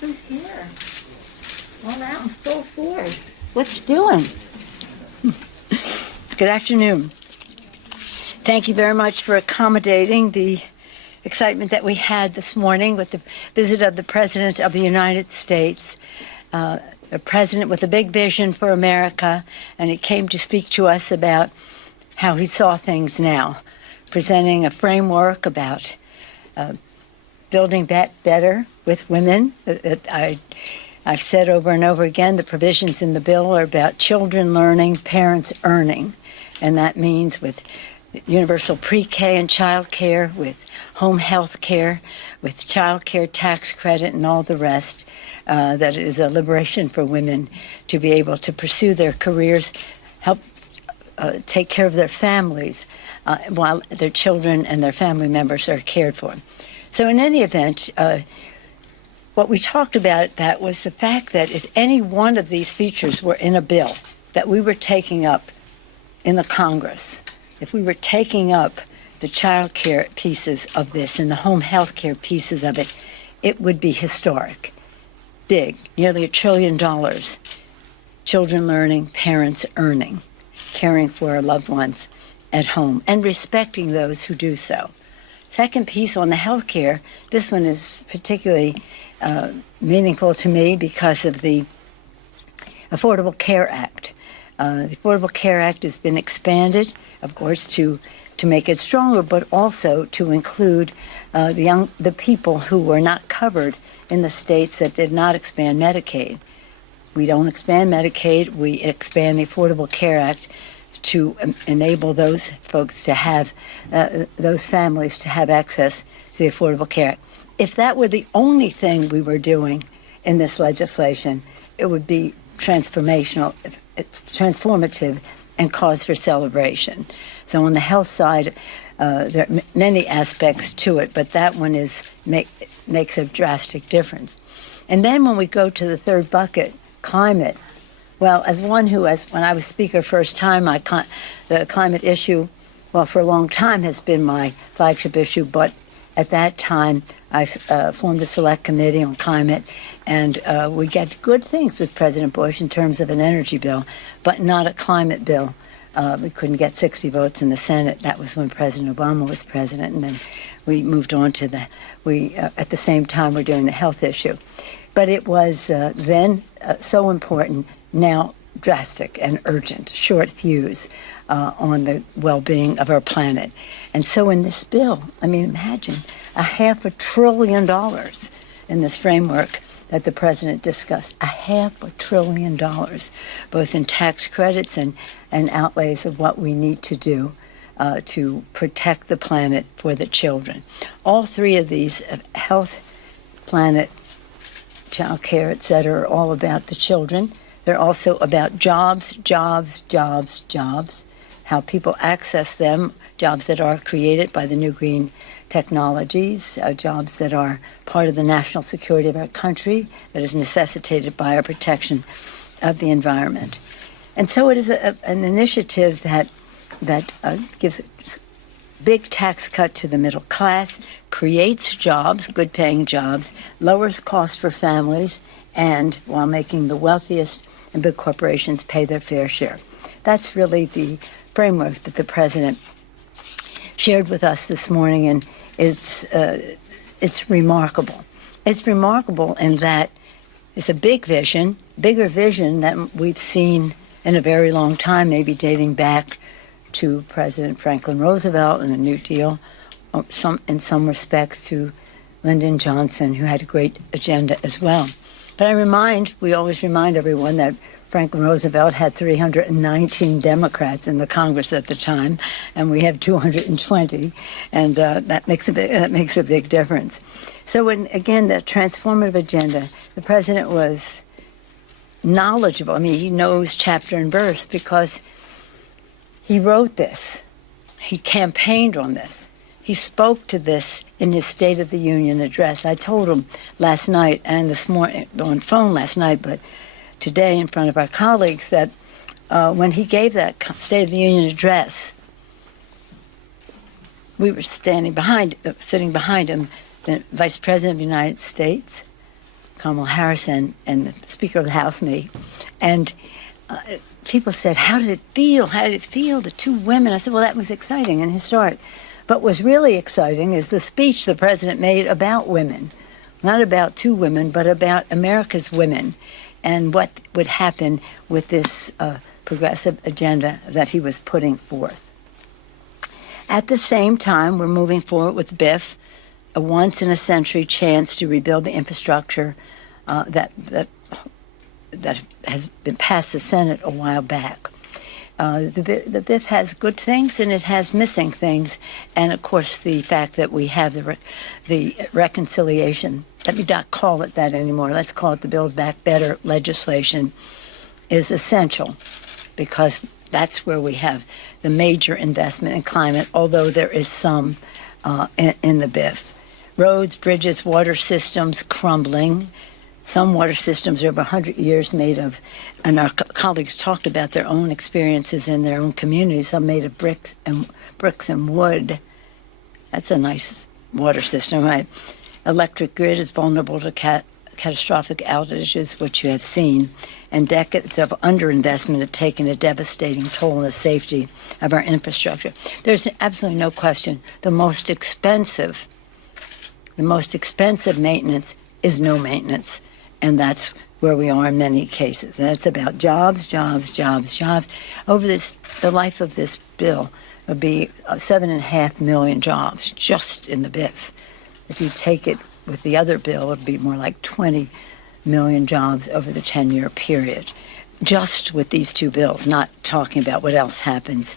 Who's here? All out in full force. What you doing? Good afternoon. Thank you very much for accommodating the excitement that we had this morning with the visit of the President of the United States, a president with a big vision for America, and he came to speak to us about how he saw things now, presenting a framework about building that better with women. I've said over and over again, the provisions in the bill are about children learning, parents earning, and that means with universal pre-K and child care, with home health care, with child care tax credit and all the rest. That is a liberation for women to be able to pursue their careers, help take care of their families while their children and their family members are cared for. So in any event, what we talked about that was the fact that if any one of these features were in a bill that we were taking up in the Congress, if we were taking up the child care pieces of this and the home health care pieces of it, it would be historic, big, nearly $1 trillion. Children learning, parents earning, caring for our loved ones at home, and respecting those who do so. Second piece on the health care, this one is particularly meaningful to me because of the Affordable Care Act. The Affordable Care Act has been expanded, of course, to make it stronger, but also to include the people who were not covered in the states that did not expand Medicaid. We don't expand Medicaid, we expand the Affordable Care Act to enable those folks to have, those families to have access to the Affordable Care Act. If that were the only thing we were doing in this legislation, it would be transformative and cause for celebration. So on the health side, there are many aspects to it, but that one makes a drastic difference. And then when we go to the third bucket, climate, well, as one who, when I was speaker first time, the climate issue, well, for a long time has been my flagship issue, but at that time, I formed a select committee on climate, and we got good things with President Bush in terms of an energy bill, but not a climate bill. We couldn't get 60 votes in the Senate. That was when President Obama was president, and then we moved on to at the same time, we're doing the health issue. But it was then so important, now drastic and urgent, short fuse on the well-being of our planet. And so in this bill, I mean, imagine $500 billion in this framework that the president discussed, $500 billion, both in tax credits and outlays of what we need to do to protect the planet for the children. All three of these, health, planet, child care, et cetera, are all about the children. They're also about jobs, jobs, jobs, jobs, how people access them, jobs that are created by the new green technologies, jobs that are part of the national security of our country, that is necessitated by our protection of the environment. And so it is an initiative that gives a big tax cut to the middle class, creates jobs, good-paying jobs, lowers costs for families, and while making the wealthiest and big corporations pay their fair share. That's really the framework that the president shared with us this morning, and it's remarkable. It's remarkable in that it's a big vision, bigger vision than we've seen in a very long time, maybe dating back to President Franklin Roosevelt and the New Deal, in some respects to Lyndon Johnson, who had a great agenda as well. But we always remind everyone that Franklin Roosevelt had 319 Democrats in the Congress at the time, and we have 220, and that makes a big difference. So when, again, the transformative agenda, the president was knowledgeable. I mean, he knows chapter and verse because he wrote this. He campaigned on this. He spoke to this in his State of the Union address. I told him last night and this morning on phone last night, but today in front of our colleagues, that when he gave that State of the Union address, we were sitting behind him, the Vice President of the United States, Kamala Harris, and the Speaker of the House, me. And people said, how did it feel? How did it feel, the two women? I said, well, that was exciting and historic. But what's really exciting is the speech the president made about women, not about two women, but about America's women and what would happen with this progressive agenda that he was putting forth. At the same time, we're moving forward with BIF, a once-in-a-century chance to rebuild the infrastructure that has been passed the Senate a while back. The BIF has good things and it has missing things, and of course the fact that we have the reconciliation. Let me not call it that anymore. Let's call it the Build Back Better legislation is essential, because that's where we have the major investment in climate, although there is some in the BIF. Roads, bridges, water systems crumbling. Some water systems are over 100 years made of, and our colleagues talked about their own experiences in their own communities, some made of bricks and wood. That's a nice water system, right? Electric grid is vulnerable to catastrophic outages, which you have seen, and decades of underinvestment have taken a devastating toll on the safety of our infrastructure. There's absolutely no question the most expensive maintenance is no maintenance. And that's where we are in many cases. And it's about jobs, jobs, jobs, jobs. Over the life of this bill, it would be 7.5 million jobs just in the BIF. If you take it with the other bill, it would be more like 20 million jobs over the 10-year period, just with these two bills, not talking about what else happens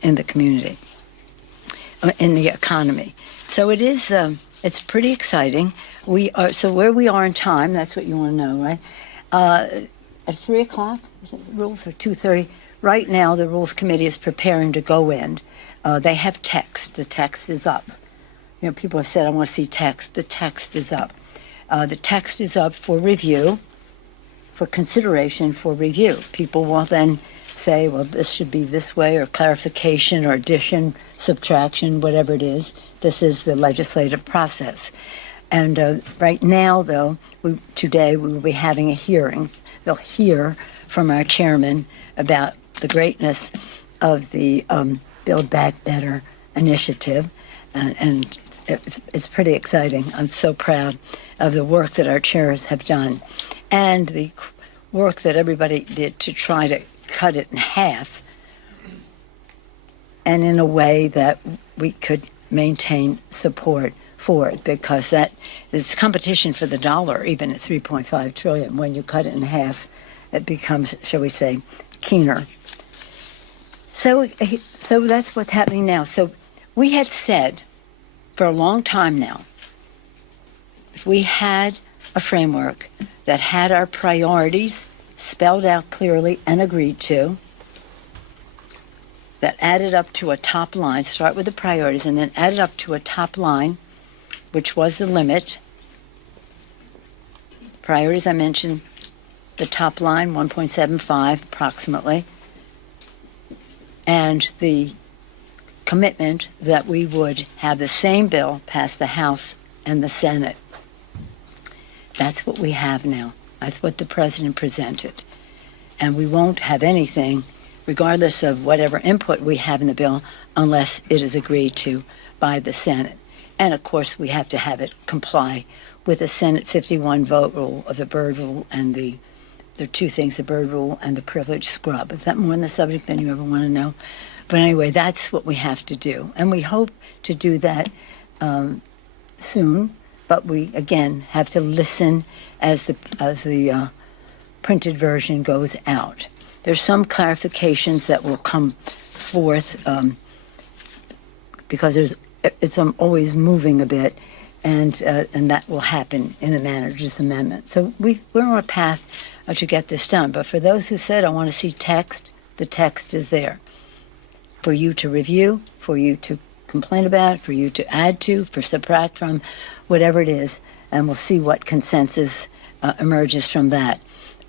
in the community, in the economy. So it is... it's pretty exciting. So where we are in time, that's what you want to know, right? At 3 o'clock, is it the rules, or 2:30? Right now, the Rules Committee is preparing to go in. They have text. The text is up. You know, people have said, I want to see text. The text is up. The text is up for review, for consideration for review. People will then say, well, this should be this way, or clarification, or addition, subtraction, whatever it is. This is the legislative process. And right now, though, today we will be having a hearing. They'll hear from our chairman about the greatness of the Build Back Better initiative. And it's pretty exciting. I'm so proud of the work that our chairs have done and the work that everybody did to try to cut it in half, and in a way that we could maintain support for it, because that is competition for the dollar, even at $3.5 trillion. When you cut it in half, it becomes, shall we say, keener. So that's what's happening now. So we had said for a long time now, if we had a framework that had our priorities spelled out clearly and agreed to, that added up to a top line, start with the priorities, and then added up to a top line, which was the limit. Priorities, I mentioned the top line, 1.75 approximately, and the commitment that we would have the same bill pass the House and the Senate. That's what we have now. That's what the president presented. And we won't have anything, regardless of whatever input we have in the bill, unless it is agreed to by the Senate. And of course, we have to have it comply with the Senate 51 vote rule of the Byrd rule, and there are two things, the Byrd rule and the privilege scrub. Is that more on the subject than you ever want to know? But anyway, that's what we have to do. And we hope to do that soon. But we, again, have to listen as the printed version goes out. There's some clarifications that will come forth because it's always moving a bit, and that will happen in the manager's amendment. So we're on a path to get this done. But for those who said, I want to see text, the text is there for you to review, for you to complain about, for you to add to, for subtract from, whatever it is, and we'll see what consensus emerges from that.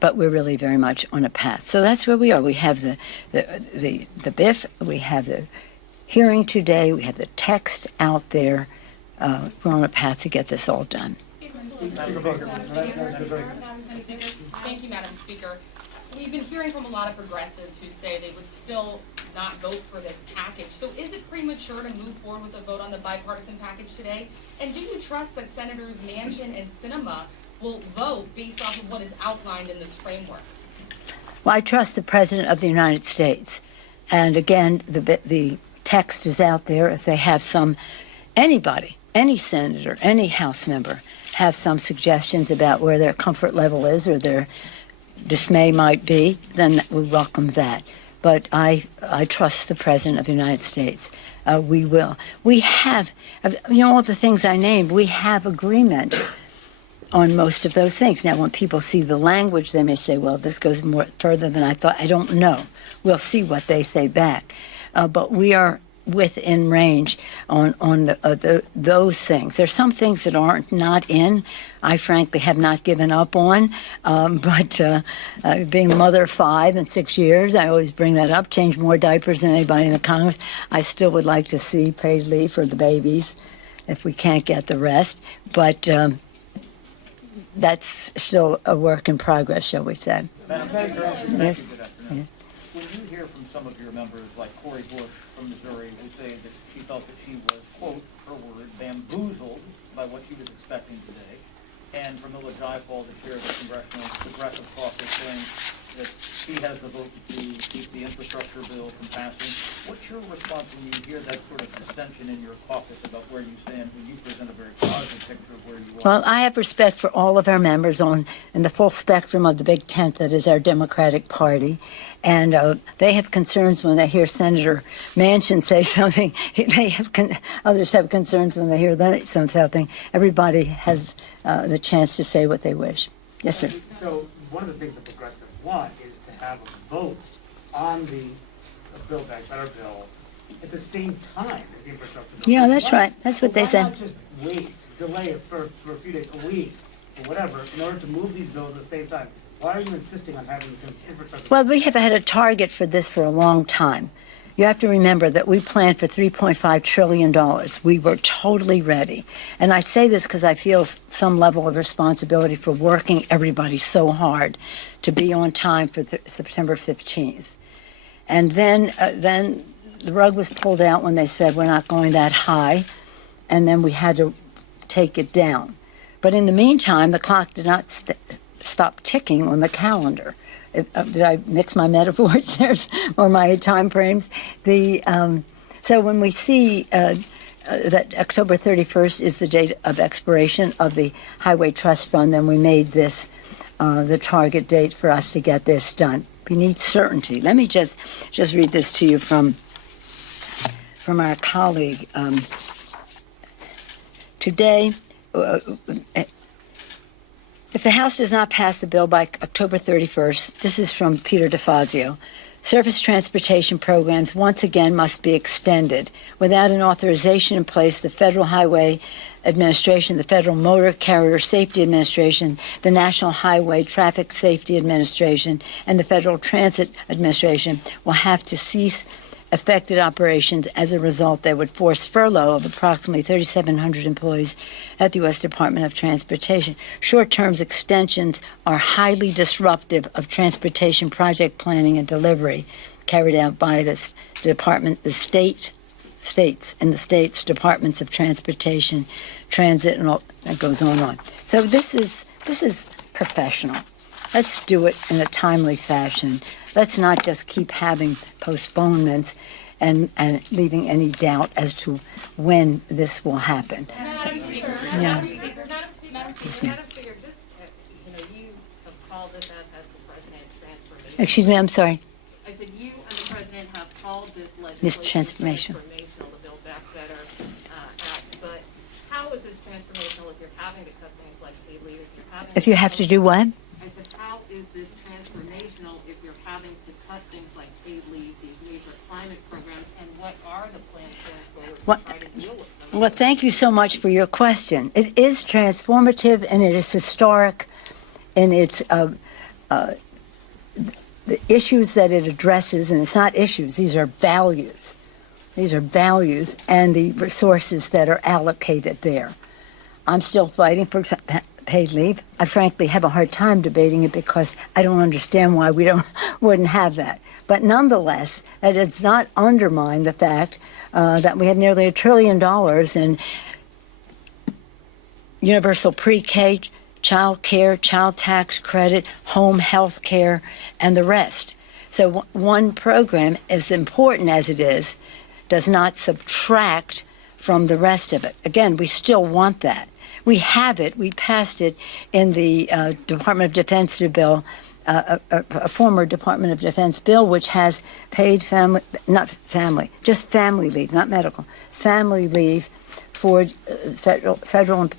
But we're really very much on a path. So that's where we are. We have the BIF, we have the hearing today. We have the text out there. We're on a path to get this all done. Thank you, Madam Speaker. We've been hearing from a lot of progressives who say they would still not vote for this package. So is it premature to move forward with a vote on the bipartisan package today? And do you trust that Senators Manchin and Sinema will vote based off of what is outlined in this framework? Well, I trust the President of the United States. And again, the text is out there. If they have anybody, any senator, any House member, have some suggestions about where their comfort level is or their dismay might be, then we welcome that. But I trust the President of the United States. We will. We have, all the things I named, we have agreement on most of those things. Now, when people see the language, they may say, well, this goes more further than I thought. I don't know. We'll see what they say back. But we are within range on those things. There's some things that aren't not in. I frankly have not given up on, but being a mother of 5 and 6 years, I always bring that up. Change more diapers than anybody in the Congress. I still would like to see paid leave for the babies if we can't get the rest. But that's still a work in progress, shall we say? Yes. Yeah. When you hear from some of your members, like Cori Bush from Missouri, who say that she felt that she was, quote, her word, bamboozled by what she was expecting today, and from Illa Jayapal, the chair of the Congressional Progressive Caucus, saying that she has the vote to keep the infrastructure bill from passing, what's your response when you hear that sort of dissension in your caucus about where you stand when you present a very positive picture of where you are? Well, I have respect for all of our members in the full spectrum of the big tent that is our Democratic Party. And they have concerns when they hear Senator Manchin say something. Others have concerns when they hear that something. Everybody has the chance to say what they wish. Yes, sir. So one of the things the progressives want is to have a vote on the Build Back Better bill at the same time as the infrastructure bill. Yeah, that's right. That's what they Why said. not just delay it for a few days, a week, or whatever, in order to move these bills at the same time? Why are you insisting on having this infrastructure? Well, we have had a target for this for a long time. You have to remember that we planned for $3.5 trillion. We were totally ready. And I say this because I feel some level of responsibility for working everybody so hard to be on time for September 15th. And then the rug was pulled out when they said we're not going that high. And then we had to take it down. But in the meantime, the clock did not stop ticking on the calendar. Did I mix my metaphors there or my time frames? So when we see that October 31st is the date of expiration of the Highway Trust Fund, then we made this the target date for us to get this done. We need certainty. Let me just read this to you from our colleague. Today, if the House does not pass the bill by October 31st, this is from Peter DeFazio, surface transportation programs once again must be extended. Without an authorization in place, the Federal Highway Administration, the Federal Motor Carrier Safety Administration, the National Highway Traffic Safety Administration, and the Federal Transit Administration will have to cease affected operations. As a result, they would force furlough of approximately 3,700 employees at the U.S. Department of Transportation. Short-term extensions are highly disruptive of transportation project planning and delivery carried out by this department, the states Departments of Transportation, Transit, and all that goes on. So this is professional. Let's do it in a timely fashion. Let's not just keep having postponements and leaving any doubt as to when this will happen. Madam Speaker, Yeah. Madam Speaker, just, you have called this, as has the President, transformation. Excuse me, I'm sorry. I said you and the President have called this legislation This transformation. transformational, the Build Back Better Act. But how is this transformational if you're having to cut things like paid leave, If you have to do what? I said, how is this transformational if you're having to cut things like paid leave, these major climate programs, and what are the plans going forward to try to deal with them? Well, thank you so much for your question. It is transformative and it is historic in its the issues that it addresses, and it's not issues, these are values. These are values and the resources that are allocated there. I'm still fighting for paid leave. I frankly have a hard time debating it because I don't understand why we wouldn't have that. But nonetheless, that does not undermine the fact that we have nearly $1 trillion in universal pre-K, child care, child tax credit, home health care, and the rest. So one program, as important as it is, does not subtract from the rest of it. Again, we still want that. We have it. We passed it in the Department of Defense bill, a former Department of Defense bill, which has paid family leave, not medical, family leave for federal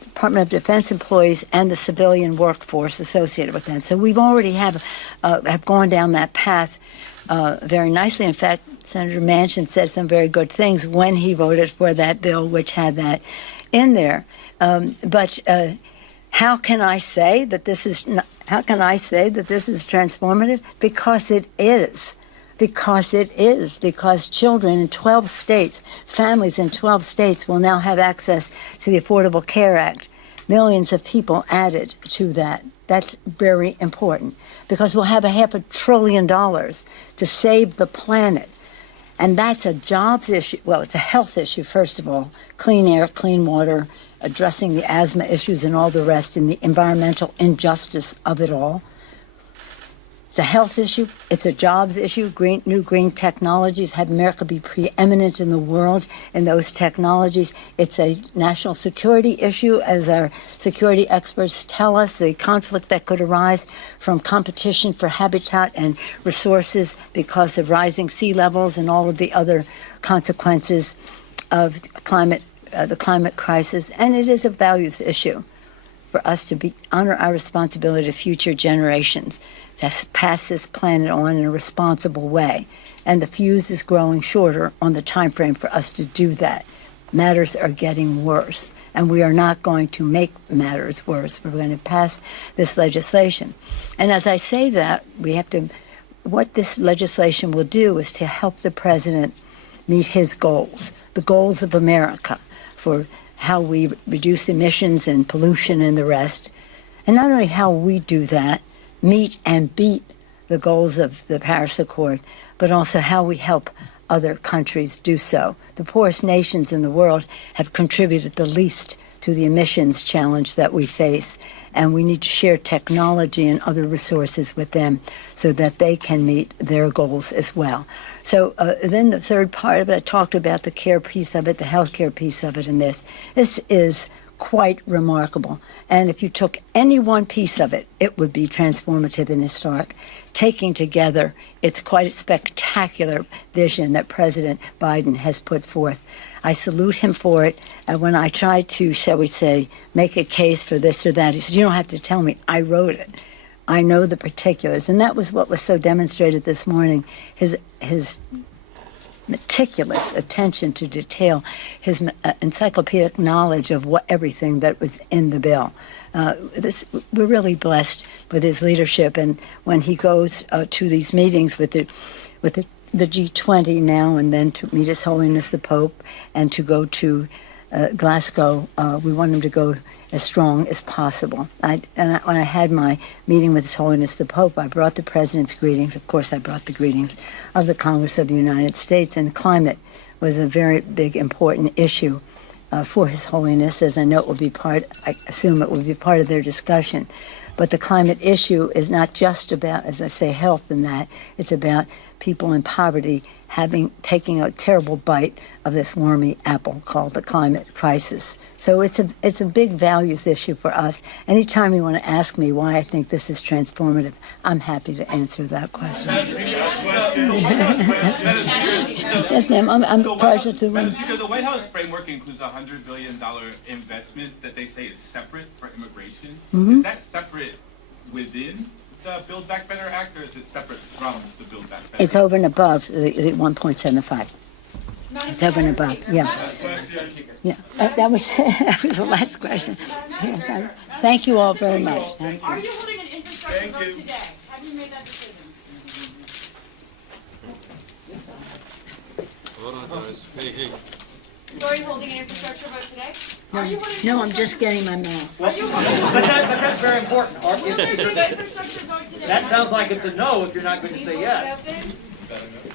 Department of Defense employees and the civilian workforce associated with that. So we've already have gone down that path very nicely. In fact, Senator Manchin said some very good things when he voted for that bill, which had that in there. But how can I say that this is transformative? Because it is. Because children in 12 states, families in 12 states will now have access to the Affordable Care Act. Millions of people added to that. That's very important because we'll have $500 billion to save the planet. And that's a jobs issue. Well, it's a health issue, first of all. Clean air, clean water, addressing the asthma issues and all the rest, and the environmental injustice of it all. It's a health issue. It's a jobs issue. New green technologies have America be preeminent in the world in those technologies. It's a national security issue, as our security experts tell us, the conflict that could arise from competition for habitat and resources because of rising sea levels and all of the other consequences of the climate crisis. And it is a values issue for us to honor our responsibility to future generations, to pass this planet on in a responsible way. And the fuse is growing shorter on the time frame for us to do that. Matters are getting worse, and we are not going to make matters worse. We're going to pass this legislation. And as I say that, what this legislation will do is to help the president meet his goals, the goals of America for how we reduce emissions and pollution and the rest. And not only how we do that, meet and beat the goals of the Paris Accord, but also how we help other countries do so. The poorest nations in the world have contributed the least to the emissions challenge that we face, and we need to share technology and other resources with them so that they can meet their goals as well. So then the third part of it, I talked about the care piece of it, the healthcare piece of it in this. This is quite remarkable. And if you took any one piece of it, it would be transformative and historic. Taking together, it's quite a spectacular vision that President Biden has put forth. I salute him for it. And when I tried to, shall we say, make a case for this or that, he said, "You don't have to tell me. I wrote it. I know the particulars." And that was what was so demonstrated this morning, his meticulous attention to detail, his encyclopedic knowledge of everything that was in the bill. We're really blessed with his leadership, and when he goes to these meetings with the G20 now and then to meet His Holiness the Pope and to go to Glasgow, we want him to go as strong as possible. When I had my meeting with His Holiness the Pope, I brought the President's greetings. Of course, I brought the greetings of the Congress of the United States, and climate was a very big, important issue for His Holiness, as I know it will be I assume it will be part of their discussion. But the climate issue is not just about, as I say, health and that. It's about people in poverty taking a terrible bite of this wormy apple called the climate crisis. So it's a big values issue for us. Anytime you want to ask me why I think this is transformative, I'm happy to answer that question. Yes, ma'am. I'm partial to one. The White House framework includes a $100 billion investment that they say is separate for immigration. Mm-hmm. Is that separate within the Build Back Better Act, or is it separate from the Build Back Better? It's over and above the 1.75. It's over and above. Yeah. Yeah. That was the last question. Yes, thank you all very much. Are you holding an infrastructure vote today? Have you made that decision? Hold on, guys. Hey. So are you holding an infrastructure vote today? No, Are you holding an no, I'm just infrastructure- getting my math. Well, Are you- but that's very important. Will there be an infrastructure vote today? That sounds like it's a no if you're not going to Can say you yes. hold it open?